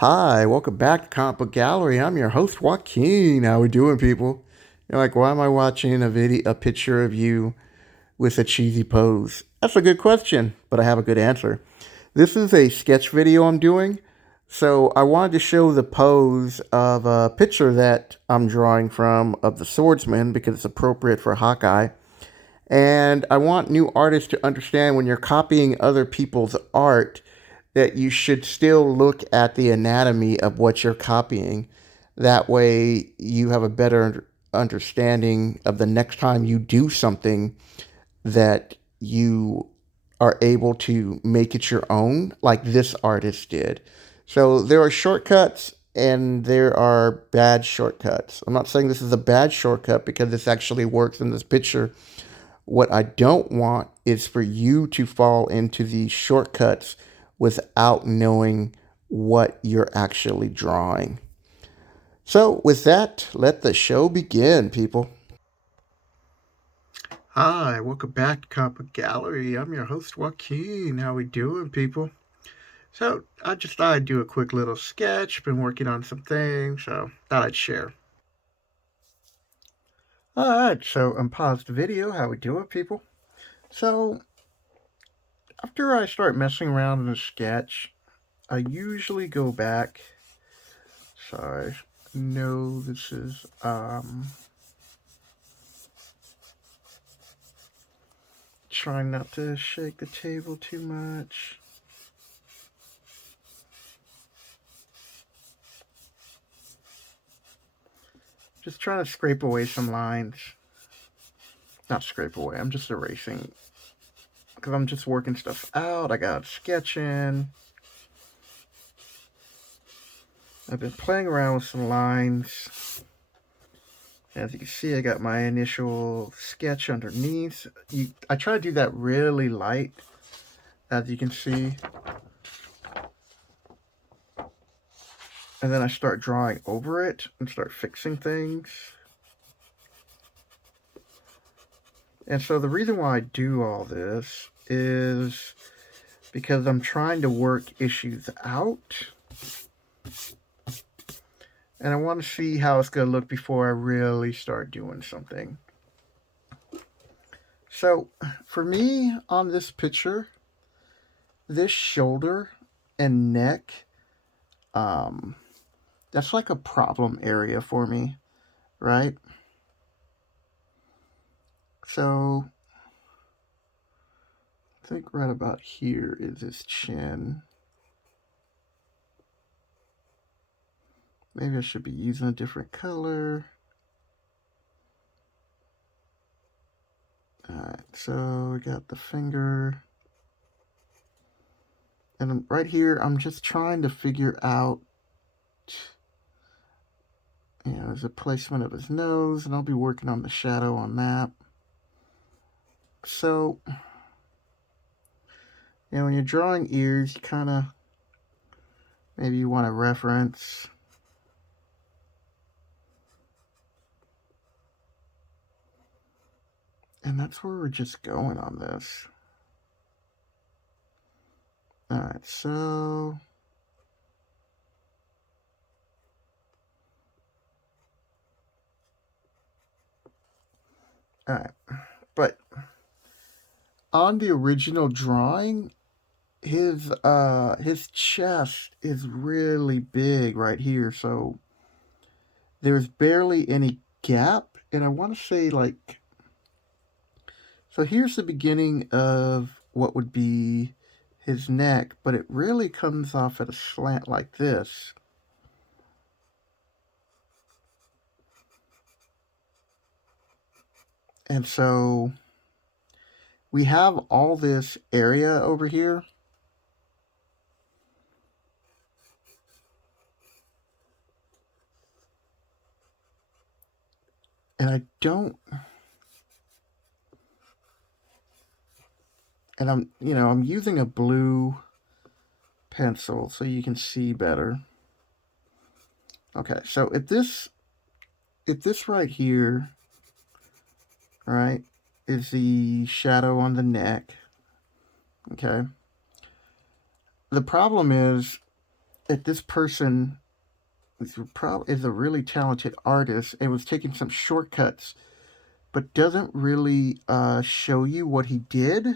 Hi, welcome back to Comic Book Gallery. I'm your host Joaquin. How we doing, people? You're like, why am I watching a picture of you with a cheesy pose? That's a good question, but I have a good answer. This is a sketch video I'm doing, so I wanted to show the pose of a picture that I'm drawing from of the Swordsman because it's appropriate for Hawkeye. And I want new artists to understand when you're copying other people's art that you should still look at the anatomy of what you're copying. That way, you have a better understanding of the next time you do something that you are able to make it your own, like this artist did. So, there are shortcuts and there are bad shortcuts. I'm not saying this is a bad shortcut because this actually works in this picture. What I don't want is for you to fall into these shortcuts without knowing what you're actually drawing. So, with that, let the show begin, people. Hi, welcome back to Comic Gallery. I'm your host Joaquin. How we doing, people? So, I just thought I'd do a quick little sketch. Been working on some things, so thought I'd share. All right, so unpause the video. How we doing, people? So, after I start messing around in the sketch, I usually go back. Sorry, no, this is trying not to shake the table too much. Just trying to scrape away some lines. Not scrape away, I'm just erasing because I'm just working stuff out. I got sketching. I've been playing around with some lines. As you can see, I got my initial sketch underneath. I try to do that really light, as you can see. And then I start drawing over it and start fixing things. And so the reason why I do all this is because I'm trying to work issues out. And I want to see how it's going to look before I really start doing something. So for me on this picture, this shoulder and neck, that's like a problem area for me, right? So I think right about here is his chin. Maybe I should be using a different color. Alright, so we got the finger. And right here, I'm just trying to figure out, the placement of his nose, and I'll be working on the shadow on that. So, when you're drawing ears, you kind of, maybe you want to reference. And that's where we're just going on this. Alright, so alright. But on the original drawing, his chest is really big right here, so there's barely any gap. And I want to say, like, so here's the beginning of what would be his neck, but it really comes off at a slant like this. And so we have all this area over here. And I don't, and I'm using a blue pencil so you can see better. Okay, so if this right here, right, is the shadow on the neck, okay? The problem is that this person is a really talented artist and was taking some shortcuts, but doesn't really show you what he did.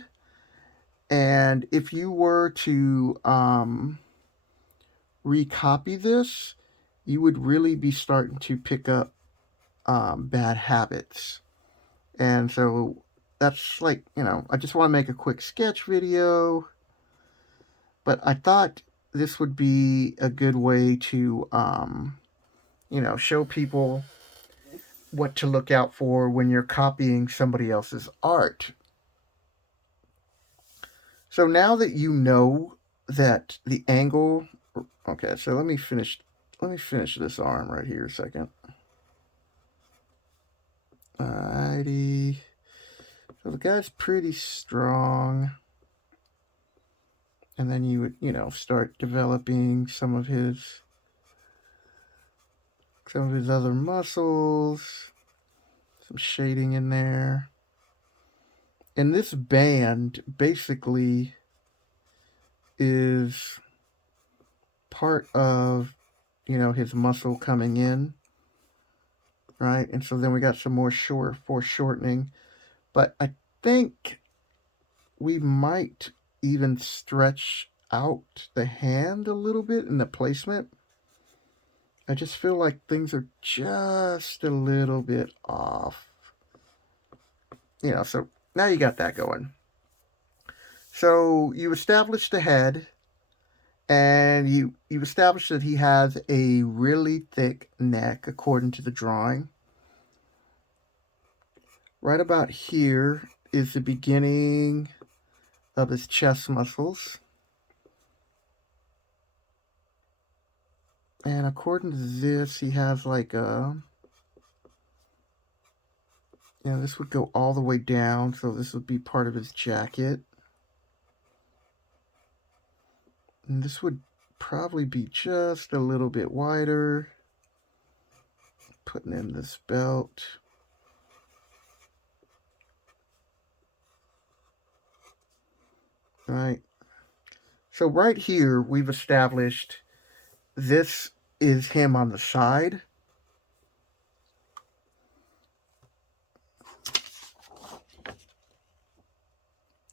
And if you were to recopy this, you would really be starting to pick up bad habits. And so that's like, I just want to make a quick sketch video, but I thought this would be a good way to, show people what to look out for when you're copying somebody else's art. So now that you know that the angle, okay, so let me finish this arm right here a second. Alrighty. So the guy's pretty strong. And then you would, start developing some of his other muscles, some shading in there. And this band basically is part of, his muscle coming in, right? And so then we got some more foreshortening. But I think we might even stretch out the hand a little bit in the placement. I just feel like things are just a little bit off. So now you got that going. So you established the head, and you established that he has a really thick neck according to the drawing. Right about here is the beginning of his chest muscles. And according to this, he has like this would go all the way down, so this would be part of his jacket. And this would probably be just a little bit wider. Putting in this belt. Right. So right here, we've established this is him on the side.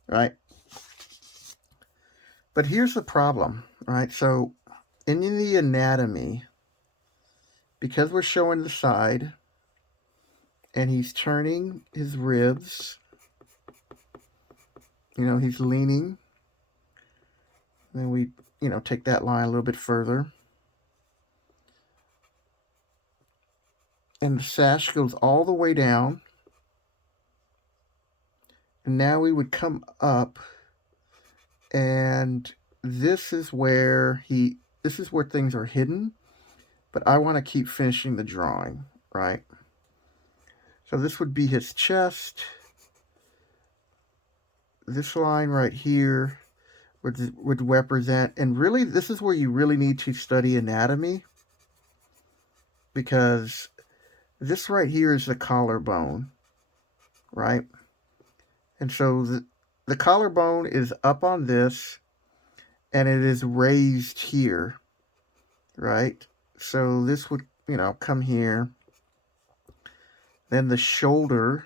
Right. But here's the problem, right? So in the anatomy, because we're showing the side and he's turning his ribs, he's leaning. Then we, take that line a little bit further. And the sash goes all the way down. And now we would come up, and this is where things are hidden, but I want to keep finishing the drawing, right? So this would be his chest. This line right here would represent, and really this is where you really need to study anatomy, because this right here is the collarbone, right? And so the collarbone is up on this, and it is raised here, right? So this would, come here. Then the shoulder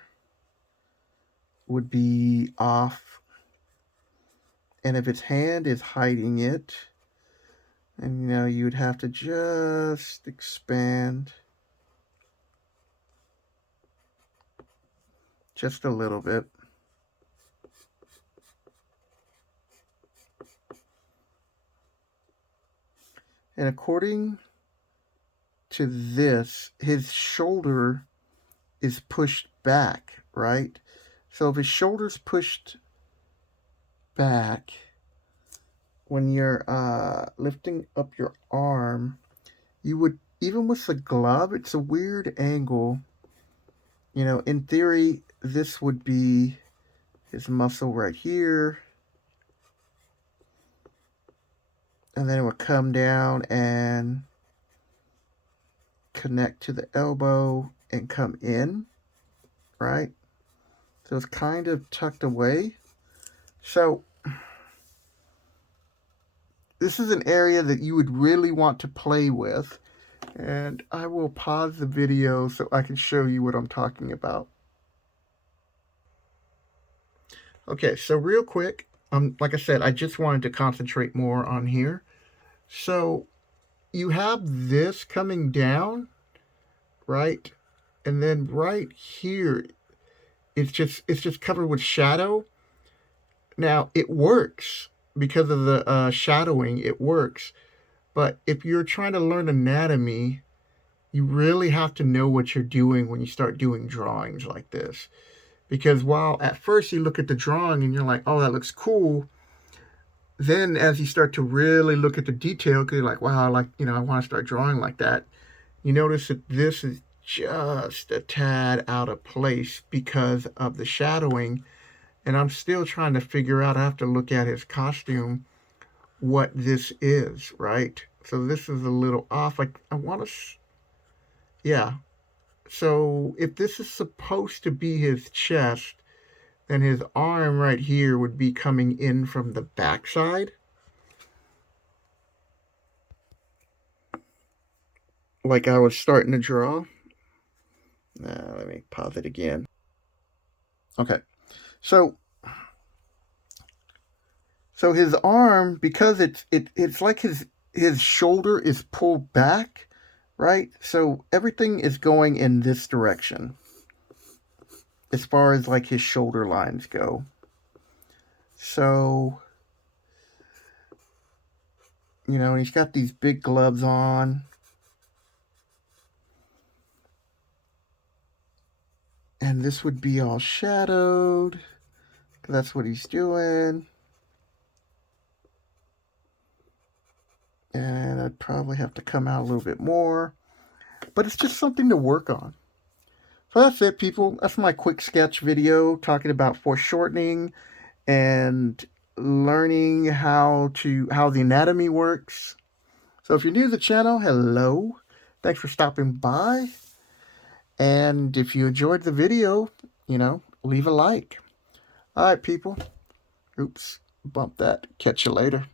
would be off. And if its hand is hiding it, and you would have to just expand just a little bit. And according to this, his shoulder is pushed back, right? So if his shoulder's pushed back, when you're lifting up your arm, you would, even with the glove, it's a weird angle. In theory, this would be his muscle right here. And then it would come down and connect to the elbow and come in, right? So it's kind of tucked away. So this is an area that you would really want to play with. And I will pause the video so I can show you what I'm talking about. Okay, so real quick, like I said, I just wanted to concentrate more on here. So you have this coming down, right? And then right here, it's just covered with shadow. Now it works because of the shadowing. It works, but if you're trying to learn anatomy, you really have to know what you're doing when you start doing drawings like this. Because while at first you look at the drawing and you're like, oh, that looks cool, then as you start to really look at the detail, because you're like, wow, I want to start drawing like that, you notice that this is just a tad out of place because of the shadowing. And I'm still trying to figure out, I have to look at his costume, what this is, right? So this is a little off. I want to, yeah. So if this is supposed to be his chest, then his arm right here would be coming in from the backside. Like I was starting to draw. Let me pause it again. Okay. So his arm, because it's like his shoulder is pulled back, right? So everything is going in this direction as far as like his shoulder lines go. So, he's got these big gloves on. And this would be all shadowed, because that's what he's doing. And I'd probably have to come out a little bit more. But it's just something to work on. So that's it, people. That's my quick sketch video talking about foreshortening and learning how the anatomy works. So if you're new to the channel, hello. Thanks for stopping by. And if you enjoyed the video, leave a like. All right, people. Oops, bump that. Catch you later.